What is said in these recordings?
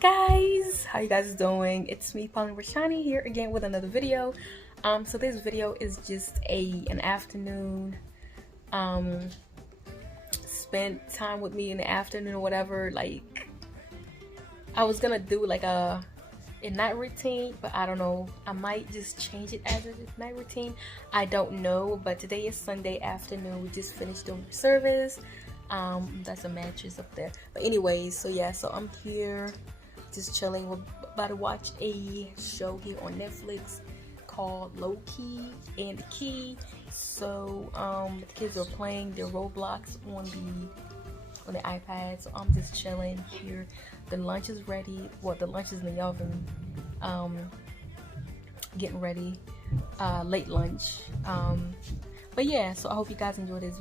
Guys, how you guys doing? It's me, Naturally-Roshani, here again with another video. So this video is just an afternoon spend time with me in the afternoon or whatever. Like, I was gonna do like a night routine, but I don't know, I might just change it as a night routine. I don't know, but today is Sunday afternoon. We just finished doing the service. That's a mattress up there, but anyways, so yeah, so I'm here just chilling. We're about to watch a show here on Netflix called Low Key and the Key. So the kids are playing their Roblox on the iPad, so I'm just chilling here. The lunch is ready. Well, the lunch is in the oven, getting ready, late lunch. But yeah, so I hope you guys enjoy this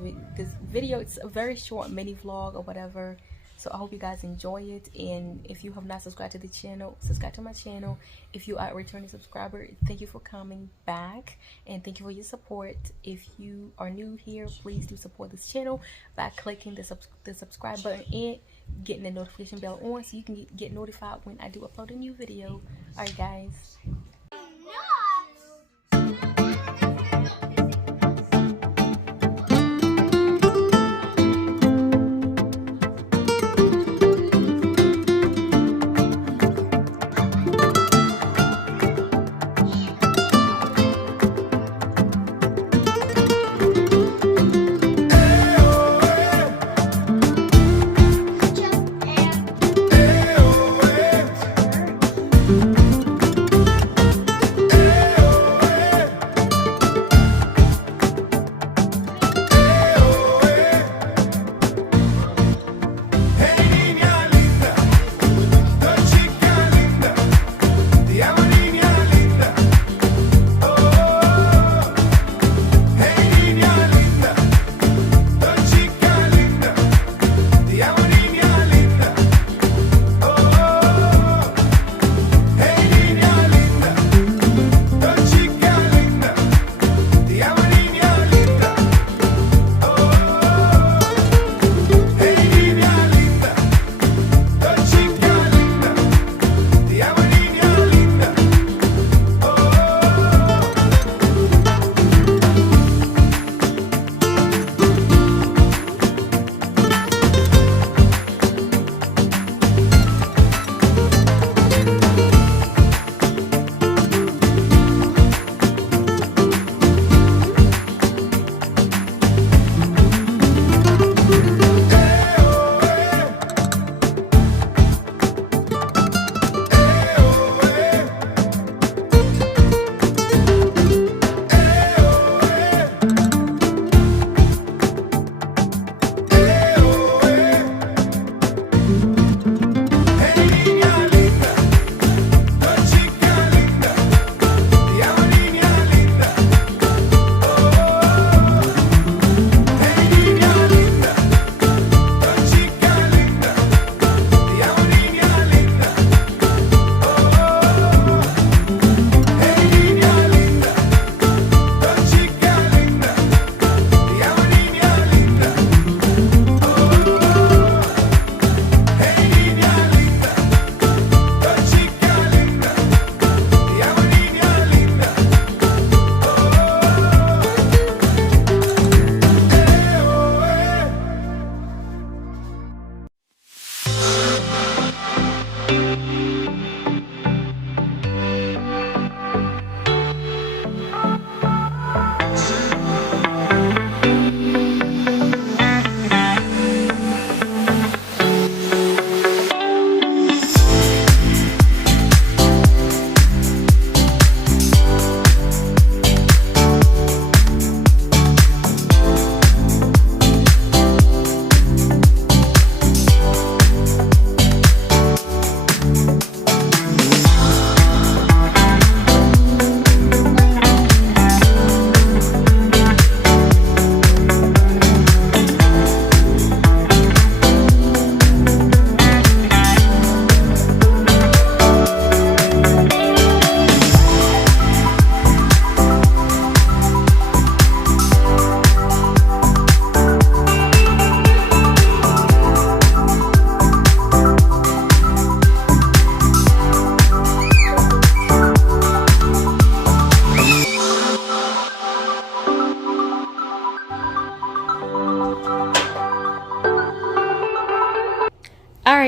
video. It's a very short mini vlog or whatever, so I hope you guys enjoy it. And if you have not subscribed to the channel, subscribe to my channel. If you are a returning subscriber, thank you for coming back and thank you for your support. If you are new here, please do support this channel by clicking the subscribe button and getting the notification bell on so you can get notified when I do upload a new video. Alright guys.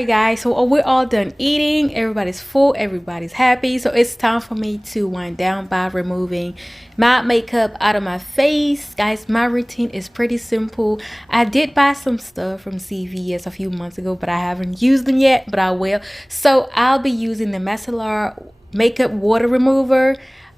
right, guys, so we're all done eating. Everybody's full, everybody's happy. So it's time for me to wind down by removing my makeup out of my face. Guys, my routine is pretty simple. I did buy some stuff from CVS a few months ago, but I haven't used them yet, but I will. So I'll be using the Micellar makeup water remover,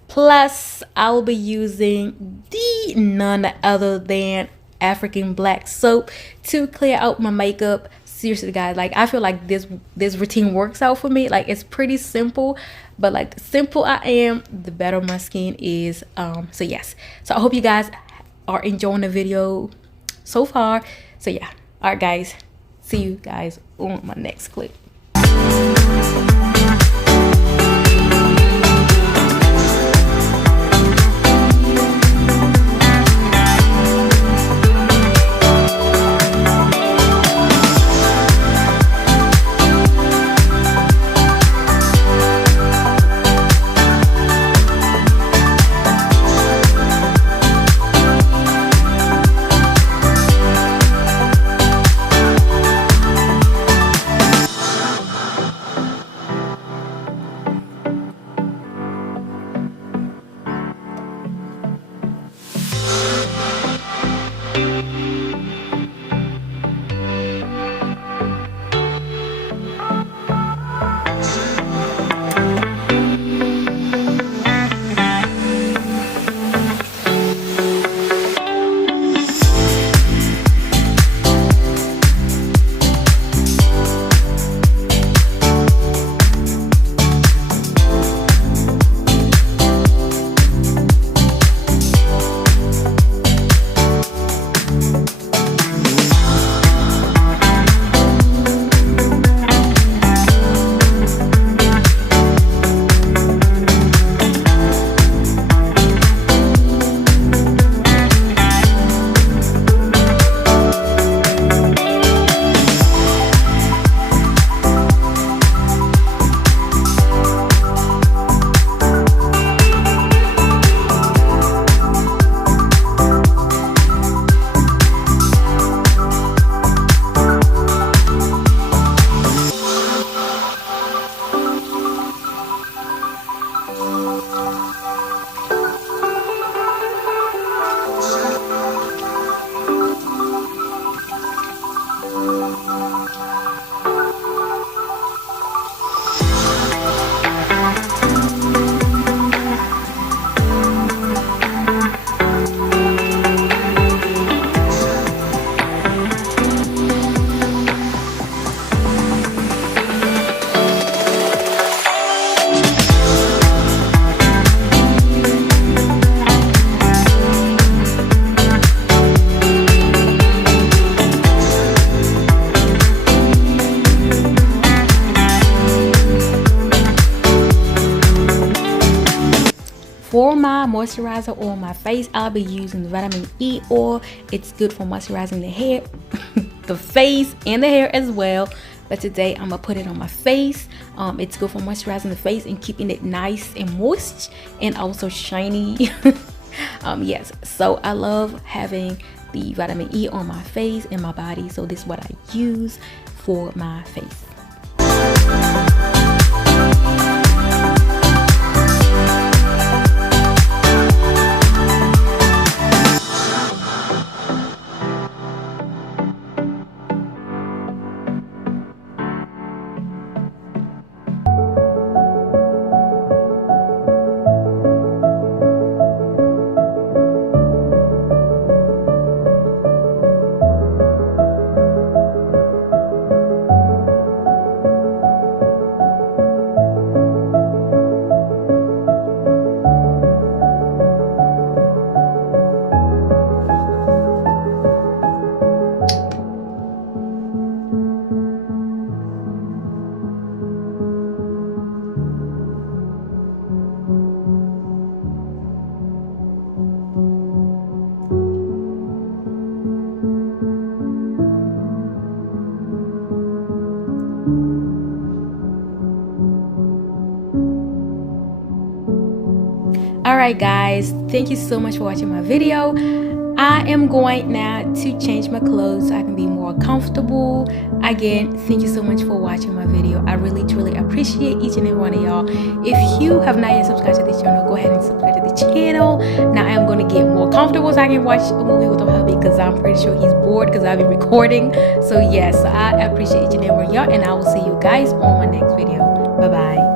plus I'll be using the none other than African black soap to clear out my makeup. Seriously, guys, like I feel like this routine works out for me. Like it's pretty simple, but like the simple I am, the better my skin is. So yes, so I hope you guys are enjoying the video so far. So yeah, all right, guys, see you guys on my next clip. For my moisturizer on my face, I'll be using the vitamin E oil. It's good for moisturizing the hair, the face, and the hair as well. But today I'm gonna put it on my face. It's good for moisturizing the face and keeping it nice and moist and also shiny. Yes, so I love having the vitamin E on my face and my body. So this is what I use for my face. Alright guys, thank you so much for watching my video. I am going now to change my clothes so I can be more comfortable. Again, thank you so much for watching my video. I really truly appreciate each and every one of y'all. If you have not yet subscribed to this channel, go ahead and subscribe to the channel. Now I am going to get more comfortable so I can watch a movie with my hubby, because I'm pretty sure he's bored because I'll be recording. So yes, I appreciate each and every one of y'all, and I will see you guys on my next video. Bye bye.